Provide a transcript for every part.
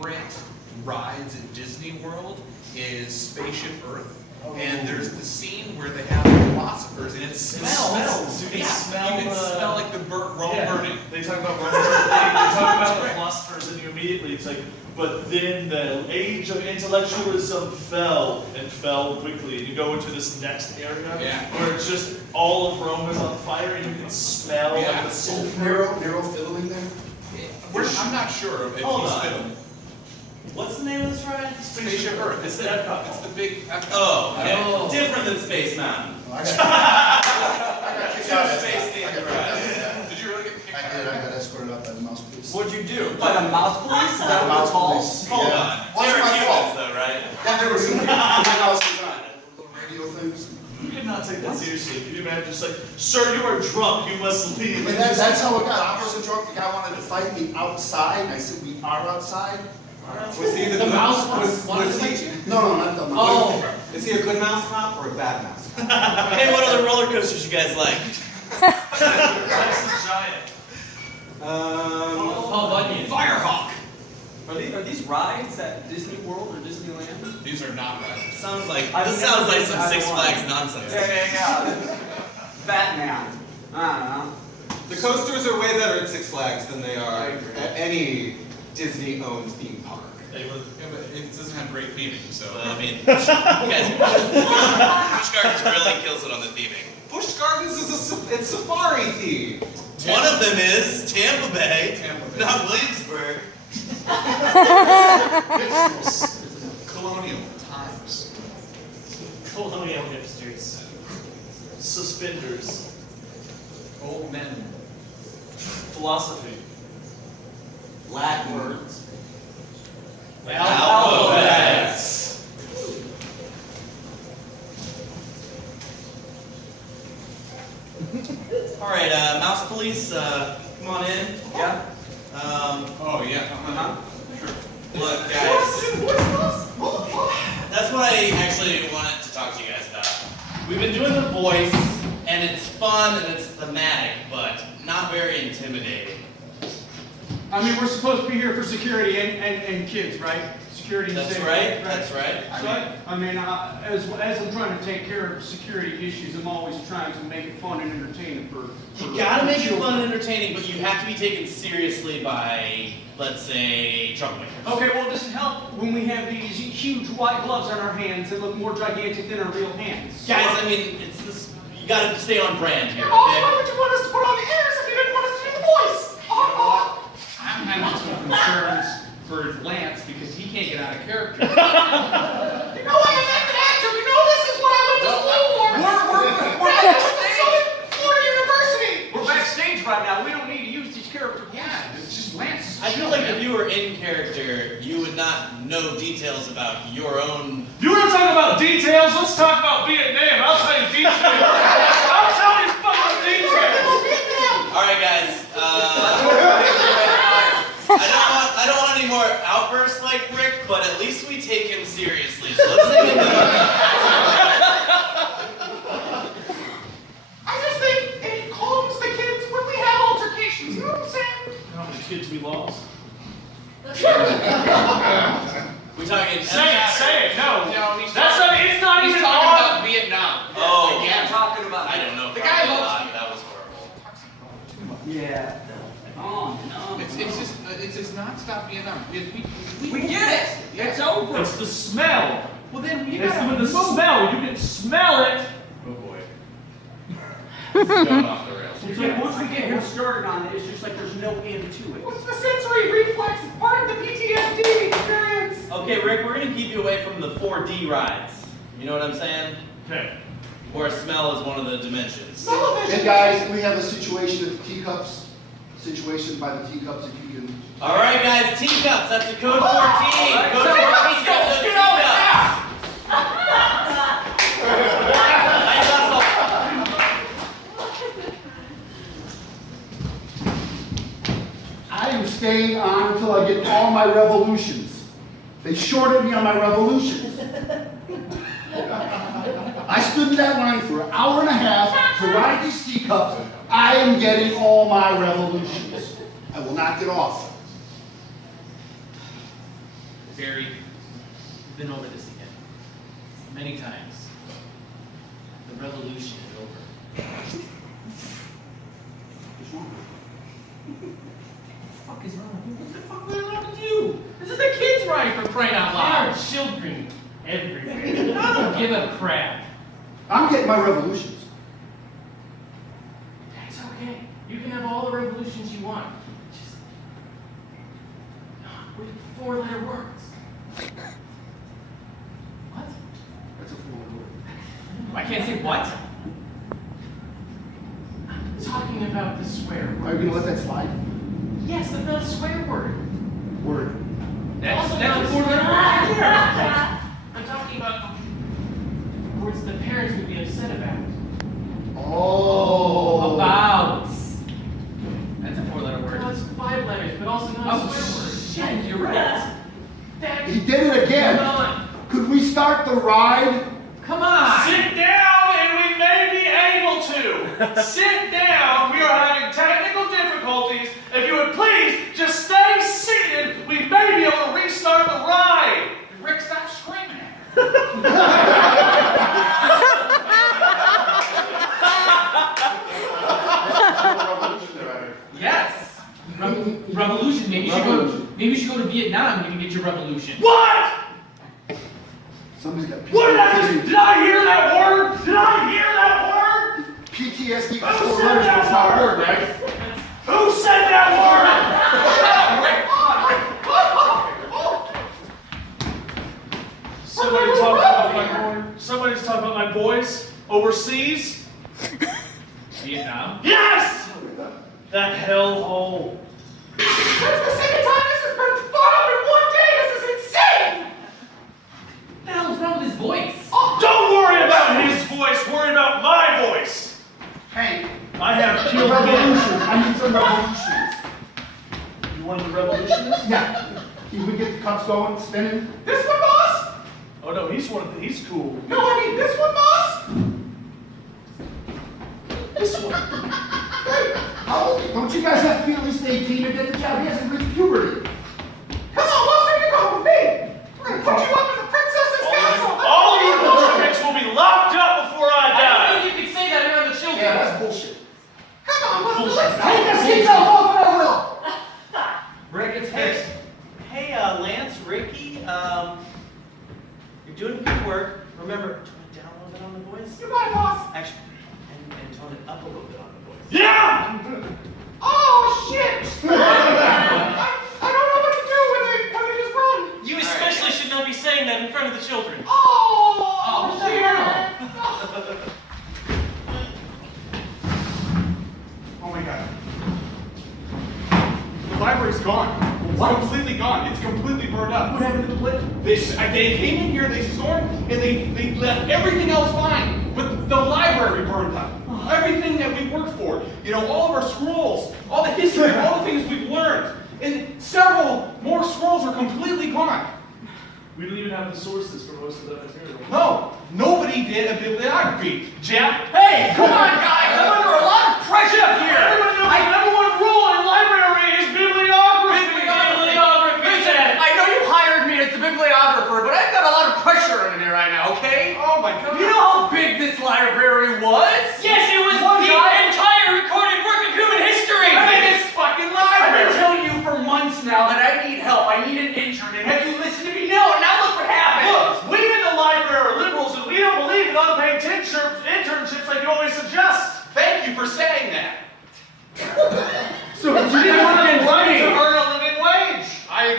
favorite rides at Disney World is Spaceship Earth. And there's the scene where they have the philosophers, and it smells. You can smell. You can smell like the Rome burning. They talk about Rome burning. They talk about the philosophers, and you immediately it's like, but then the age of intellectualism fell and fell quickly, and you go into this next area where it's just all of Rome is on fire, and you can smell like the sulfur. Nero fiddling there? I'm not sure if he's fiddling. What's the name of this ride? Spaceship Earth. It's the Epcot. It's the big Epcot. Oh, okay. Different than Space Mountain. I got kicked out of Space themed ride. Did you really get kicked out? I did. I got escorted out by the mouse police. What'd you do? By the mouse police? Is that what it's called? Hold on. They were humans though, right? Yeah, they were humans. My mouse was on. Little radio things. You could not take that seriously. Can you imagine just like, sir, you are drunk, you must leave. And that's how it got. I wasn't drunk. The guy wanted to fight me outside. And I said, we are outside. Was he the mouse? Was he? No, not the mouse. Oh, is he a good mouse cop or a bad mouse cop? Hey, what other roller coasters you guys like? That's the giant. Bunyan. Firehawk. Are these rides at Disney World or Disneyland? These are not rides. This sounds like I've some never Six been to either Flags one. nonsense. Yeah. Batman. I don't know. The coasters are way better at Six Flags than they are at any Disney-owned theme park. Yeah, but it doesn't have great theming, so. I mean, Busch Gardens really kills it on the theming. Busch Gardens is it's safari themed. One of them is Tampa Bay, not Williamsburg. Colonial times. Colonial hipsters. Suspenders. Old men. Philosophy. Latin words. Alphabets. All right, Mouse Police, come on in. Yeah. Oh, yeah. Sure. Look, guys. That's what I actually wanted to talk to you guys about. We've been doing the voice, and it's fun and it's thematic, but not very intimidating. I mean, we're supposed to be here for security and kids, right? Security and That's safety. right. That's right. I mean, as I'm trying to take care of security issues, I'm always trying to make it fun and entertaining for You gotta make it children. fun and entertaining, but you have to be taken seriously by, let's say, troublemakers. Okay, well, does it help when we have these huge white gloves on our hands that look more gigantic than our real hands? Guys, I mean, it's this. You gotta stay on brand here. Why Okay? would you want us to put on the ears if you didn't want us to do the voice? I'm just with concerns for Lance because he can't get out of character. You know I'm an actor. You know this is what I went to school for. We're backstage. Florida University. We're backstage right now. We don't need to use these characters. Yeah, it's just Lance. I feel like if you were in character, you would not know details about your own. You want to talk about details? Let's talk about Vietnam. I'll tell you details. I'll tell you fucking details. All right, guys. I don't want any more outbursts like Rick, but at least we take him seriously. So let's take him I just think it calms the kids when we have altercations. You know what I'm saying? How many kids we lost? We talking? Say it. No. he's That's not. It's not he's even talking on. about Vietnam. Oh, Yeah, I'm talking about. I don't know. The guy probably a loves lot. That was horrible. Yeah. It's just not about Vietnam. We get it. It's over. It's the smell. Well, then you It's gotta with the move. smell. You can smell it. Oh boy. Going off the rails. It's like once we get him started on it, it's just like there's no end to it. What's the sensory reflex? It's part of the PTSD experience. Okay, Rick, we're gonna keep you away from the 4D rides. You know what I'm saying? Okay. Where smell is one of the dimensions. Hey guys, we have a situation at the teacups. Situation by the teacups, if you can. All right, guys, teacups. That's a code 14. Right, Code so 14. let's go. That's a Get over teacup. Nice hustle. I am staying on until I get all my revolutions. They shorted me on my revolutions. I stood in that line for an hour and a half to ride these teacups. I am getting all my revolutions. I will not get off. Barry, we've been over this again. Many times. The revolution is over. What the fuck is wrong? What the fuck are we allowed to do? This is a kid's ride for crying out loud. There are children everywhere. I don't give a crap. I'm getting my revolutions. That's okay. You can have all the revolutions you want. Just not with 4-letter words. What? That's a 4-letter word. I can't say what? I'm talking about the swear Are word. you gonna let that slide? Yes, that's not a swear word. Word. That's a 4-letter word. Yeah. I'm talking about words the parents would be upset about. Oh. About. That's a 4-letter word. No, it's 5 letters, but also not a swear word. Shit, you're right. Dad, He did it again. come on. Could we start the ride? Come on. Sit down and we may be able to. Sit down. We are having technical difficulties. If you would please just stay seated, we may be able to restart the ride. Rick, stop screaming at her. Yes. Revolution. Maybe you should go to Vietnam and you can get your revolution. What? Somebody's got What did I hear that word? Did I hear that word? PTSD Who for 4 said letters, that that's not a word? word, right? Who said that word? Somebody's talking about my boys overseas. Vietnam? Yes! That hellhole. That's the second time this has been thought up in one day. This is insane. What the hell's wrong with his voice? Don't worry about his voice, worry about my voice. Hey, I have the killed revolutions. I need some revolutions. You wanted the revolutionist? Yeah. Can we get the cups going, spinning? This one, boss? Oh no, he's cool. No, I mean this one, boss? This one. Wait, How old? Don't you guys have to be at least 18 to get the job? He hasn't reached puberty. come on, boss, where you going with me? We're gonna put you up in the princess's castle. All you Bolsheviks will be locked up before I I die. don't think you can say that around the children. Yeah, that's bullshit. Come on, boss, Bullshit. let's Take the seatbelt off and I will. Rick, it's fixed. Hey, Lance, Ricky, you're doing good work. Remember, tone it down a little bit on the voice. You got it, boss. Actually, and tone it up a little bit on the voice. Yeah! Oh, shit. I don't know what to do when they just run. You especially should not be saying that in front of the children. Oh, shit. Oh my god. The library's gone. It's completely gone. It's completely burned up. What happened to the plate? They came in here, they stormed, and they left everything else fine. But the library burned up. Everything that we worked for. You know, all of our scrolls, all the history, all the things we've learned. And several more scrolls are completely gone. We don't even have the sources for most of that material. No, nobody did a bibliography. Jeff, Hey, come on, guys. I'm under a lot of pressure here. Everybody knows the number one rule in library is bibliography. Listen, I know you hired me as the bibliographer, but I've got a lot of pressure in there right now, okay? oh my god. You know how big this library was? Yes, it was One the guy- entire recorded work of human history. The biggest fucking I've library. been telling you for months now that I need help. I need an intern, and have you listened to me? No, and now look what happened. Look, we in the library are liberals and we don't believe in unpaid internships like you always suggest. Thank you for saying that. So We you didn't want guys to right to earn a living wage. I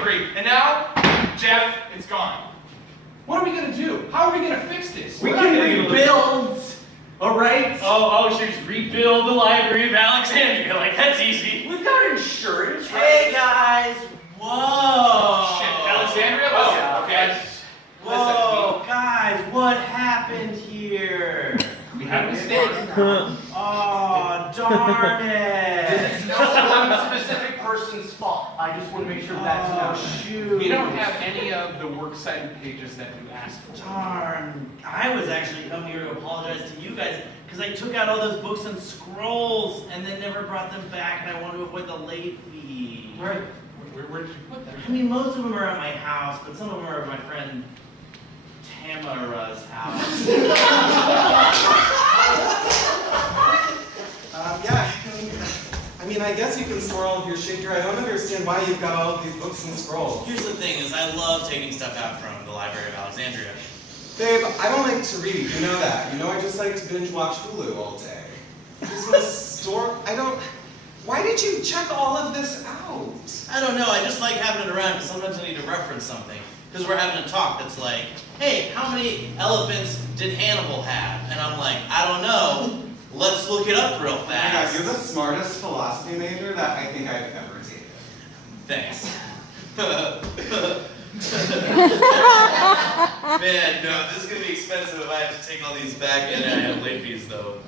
agree. And now, Jeff, it's gone. What are we gonna do? How are we gonna fix this? We We're not can gonna get a rebuild. All right. Oh, so just rebuild the Library of Alexandria. Like, that's easy. We've got insurance, right? Hey, guys. Whoa. Shit, Alexandria? Oh, Listen, okay. Whoa, guys, what happened here? We have a mistake. Oh, darn it. This is no one specific person's fault. I just want to make sure that's known. Shoot. We don't have any of the works cited pages that you asked for. Darn. I was actually coming here to apologize to you guys because I took out all those books and scrolls and then never brought them back, and I want to avoid the late fee. Where Where did you put them? I mean, most of them are at my house, but some of them are at my friend Tamara's house. Yeah, you can. I mean, I guess you can store all of your shit here. I don't understand why you've got all of these books and scrolls. Here's the thing: is I love taking stuff out from the Library of Alexandria. Babe, I don't like to read. You know that. You know I just like to binge watch Hulu all day. I just want to store. I don't. Why did you check all of this out? I don't know. I just like having it around because sometimes I need to reference something. Because we're having a talk that's like, hey, how many elephants did Hannibal have? And I'm like, I don't know. Let's look it up real Oh my god, fast. you're the smartest philosophy major that I think I've ever dated. Thanks. Man, no, this is gonna be expensive if I have to take all these back and I have late fees though.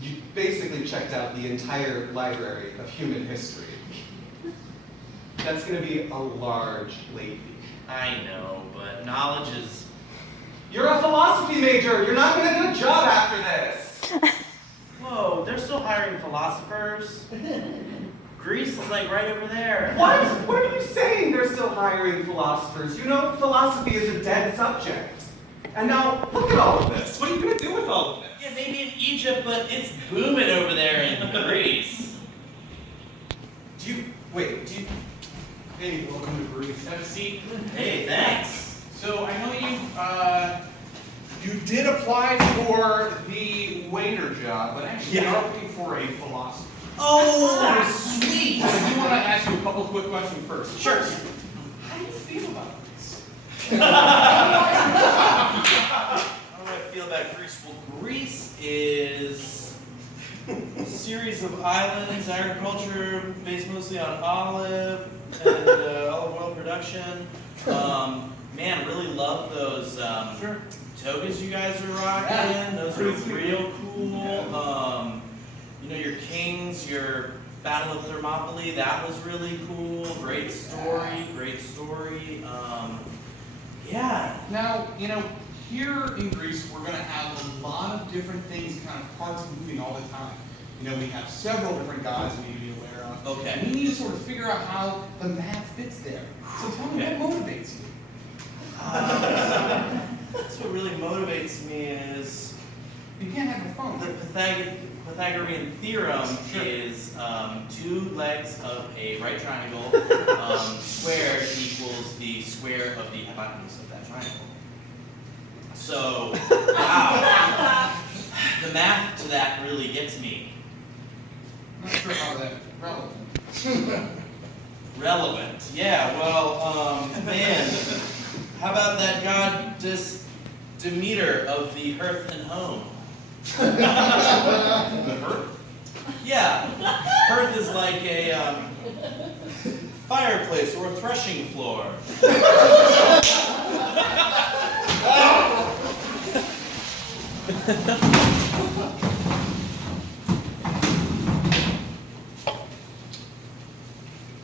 You basically checked out the entire library of human history. That's going to be a large late fee. I know, but knowledge is. You're a philosophy major. You're not going to get a job after this. Whoa, they're still hiring philosophers? Greece is like right over there. What? What are you saying? They're still hiring philosophers. You know, philosophy is a dead subject. And now, look at all of this. What are you going to do with all of this? Yeah, maybe in Egypt, but it's booming over there in Greece. Hey, welcome to Greece. Have a seat. Hey, thanks. So I know you did apply for the waiter job, but actually you're looking for a philosopher. Oh, sweet. So I do want to ask you a couple quick questions first. Sure. How do you feel about this? How do I feel about Greece? Well, Greece is a series of islands, agriculture based mostly on olive and olive oil production. Man, really love those togas you guys are rocking. Those are real cool. You know, your kings, your Battle of Thermopylae, that was really cool. Great story, great story. Yeah. Now, you know, here in Greece, we're going to have a lot of different things, kind of parts moving all the time. You know, we have several different gods we need to be aware of. Okay. And we need to sort of figure out how the math fits there. So tell me, what motivates you? That's what really motivates me is You can't have a phone. the Pythagorean theorem is 2 legs of a right triangle squared equals the square of the hypotenuse of that triangle. So, wow. The math to that really gets me. I'm not sure how that's relevant. Relevant. Yeah, well, man. How about that goddess Demeter of the hearth and home? The hearth? Yeah. Hearth is like a fireplace or a threshing floor.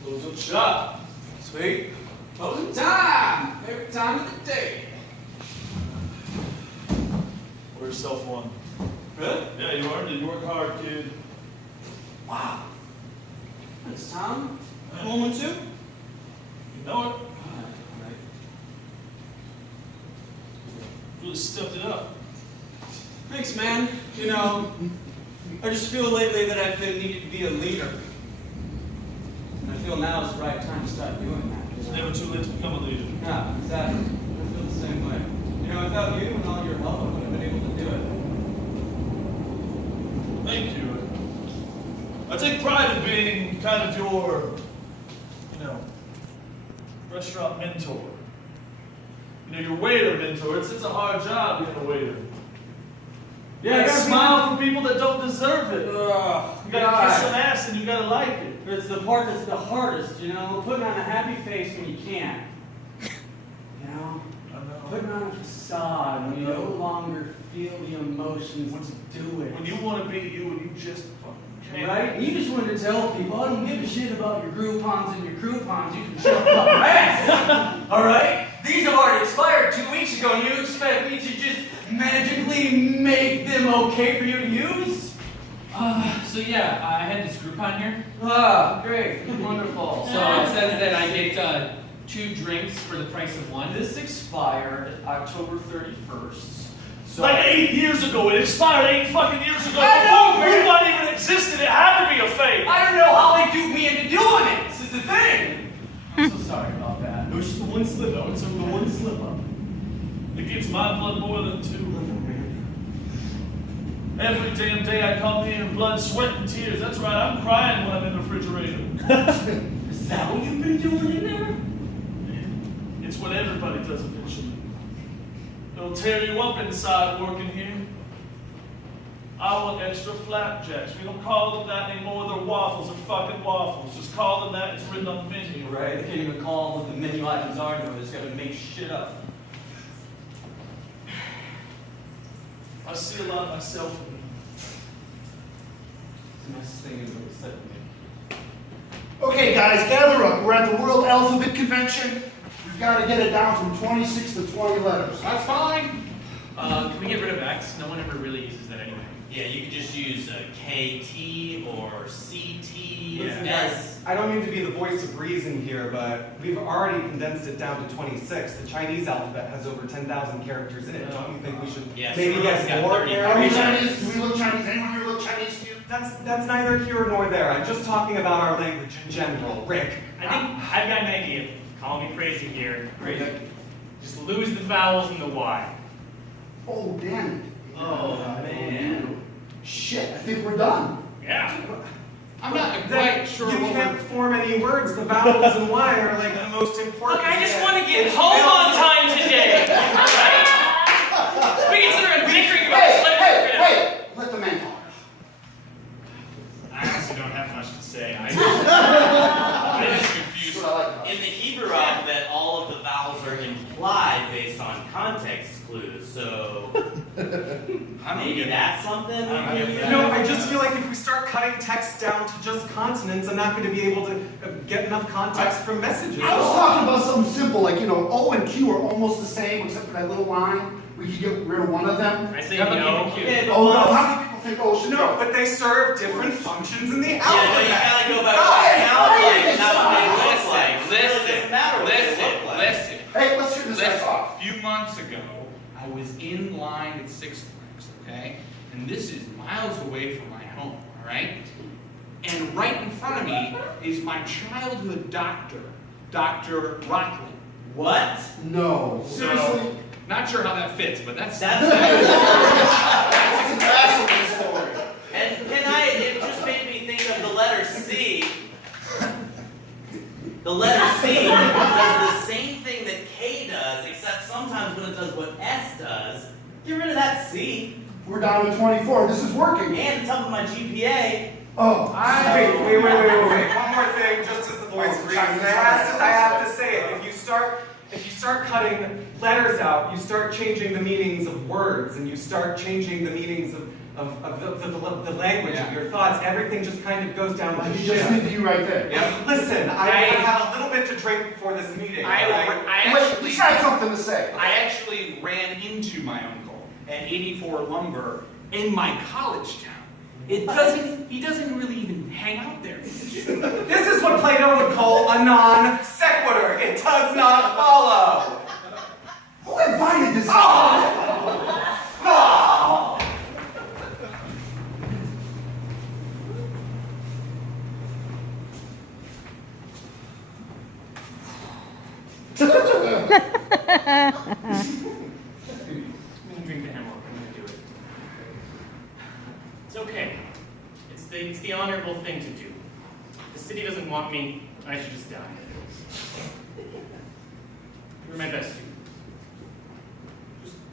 Close up shop. Sweet. Closing time! Every time of the day. Pour yourself one. Really? Yeah, you earned it. You work hard, kid. Wow. Thanks, Tom. Want one too? You know it. Really stepped it up. Thanks, man. You know, I just feel lately that I've been needed to be a leader. And I feel now is the right time to start doing that. It's never too late to become a leader. Yeah, exactly. I feel the same way. You know, without you and all your help, I wouldn't have been able to do it. Thank you. I take pride in being kind of your, you know, restaurant mentor. You know, your waiter mentor. It's a hard job being a waiter. You gotta smile for people that don't deserve it. You gotta kiss some ass and you gotta like it. It's the part that's the hardest, you know, putting on a happy face when you can't. You know? I know. Putting on a facade when you no longer feel the emotions to do it. When you want to be you and you just fucking can't. Right? You just wanted to tell people, I don't give a shit about your Groupons and your croutons, you can shove up your ass! Alright? These have already expired 2 weeks ago, and you expect me to just magically make them okay for you to use? So yeah, I had this Groupon here. Ah, great, wonderful. So it says that I get 2 drinks for the price of 1. This expired October 31st. So Like 8 years ago, it expired 8 fucking years ago. I know, Before Groupon even existed, it had to be a fake. I don't know how they duped me into doing it. This is the thing. I'm so sorry about that. It was just the one slip up. It's the one slip up. It gets my blood boiling too. Every damn day I come here in blood, sweat, and tears. That's right, I'm crying when I'm in the refrigerator. Is that what you've been doing in there? It's what everybody does eventually. It'll tear you up inside working here. I want extra flapjacks. We don't call them that anymore. They're waffles. They're fucking waffles. Just call them that. It's written on the menu. Right, they can't even call them what the menu items are, though. They just gotta make shit up. I see a lot of myself in them. It's the nicest thing anybody said to me. Okay, guys, gather up. We're at the World Alphabet Convention. We've got to get it down from 26 to 20 letters. That's fine. Can we get rid of X? No one ever really uses that anyway. Yeah, you could just use KT or CT. Listen, S. guys, I don't mean to be the voice of reason here, but we've already condensed it down to 26. The Chinese alphabet has over 10,000 characters in it. Don't you think we should Yeah, maybe so get we've got more 30 Are we characters? Chinese? Do we look Chinese? Anyone here look Chinese to you? That's neither here nor there. I'm just talking about our language in general. Rick. I think I've got an idea. Call me crazy here. Just lose the vowels and the Y. Oh, damn it. Oh, man. Shit, I think we're done. Yeah. I'm not Then quite sure you what can't form any words. The vowels and Y are like the most important. Look, I just want to get It's home on fails- time today. Right? We consider bickering about Hey, slipping. hey, hey! Let the man talk. I honestly don't have much to say. I just confused. That's what I like about In it. the Hebrew alphabet, all of the vowels are implied based on context clues, so maybe that's something. You know, I just feel like if we start cutting text down to just consonants, I'm not going to be able to get enough context from messages. I was talking about something simple, like, O and Q are almost the same, except for that little line. We could get rid of one of them. I think How about no. Q? Yeah, Oh, no, how many people think O should No, go? but they serve different functions in the Yeah, no, you alphabet. gotta go by what Hey, it sounds hey, like, not what they look Listen, like. It doesn't matter what they look like. listen. Hey, let's hear this guy talk. A few months ago, I was in line at Six Flags, okay? And this is miles away from my home, all right? And right in front of me is my childhood doctor, Dr. Rockland. What? No. Seriously? Not sure how that fits, but that's That's a fascinating story. And it just made me think of the letter C. The letter C does the same thing that K does, except sometimes when it does what S does, get rid of that C. We're down to 24. This is working. And it's up with my GPA. Oh. Wait. One more thing, just as the voice Oh, of reason. I have to say it. If you start cutting letters out, you start changing the meanings of words, and you start changing the meanings of the language of your thoughts. Everything just kind of goes down Like the he just shit. did to you right there. Listen, I had a little bit to drink before this meeting. all right? Wait, he's got something to say. I actually ran into my uncle at 84 Lumber in my college town. He doesn't really even hang out there. This is what Plato would call a non sequitur. It does not follow. Who invited this? I'm gonna drink the hemlock. I'm gonna do it. It's okay. It's the honorable thing to do. If the city doesn't want me, I should just die. Do my best to.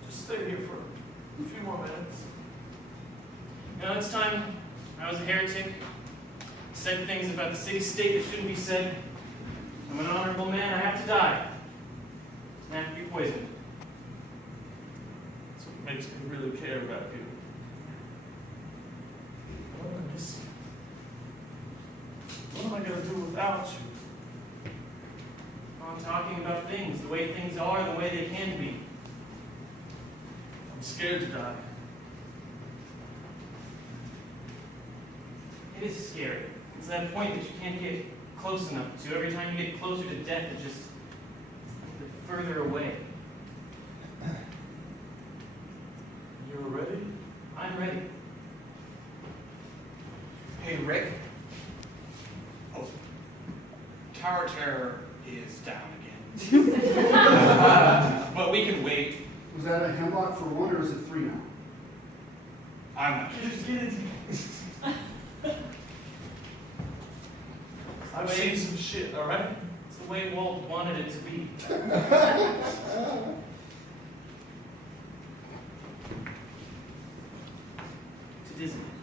Just stay here for a few more minutes. Now it's time. I was a heretic. Said things about the city-state that shouldn't be said. I'm an honorable man. I have to die. I have to be poisoned. That's what makes me really care about you. I wanna miss you. What am I gonna do without you? I'm talking about things, the way things are, the way they can be. I'm scared to die. It is scary. It's that point that you can't get close enough to. Every time you get closer to death, it just gets further away. You're ready? I'm ready. Hey, Rick. Oh, Tower Terror is down again. But we can wait. Was that a hemlock for one, or is it 3 now? I'm not sure. Just get it. I've seen some shit, alright? It's the way Walt wanted it to be. It isn't.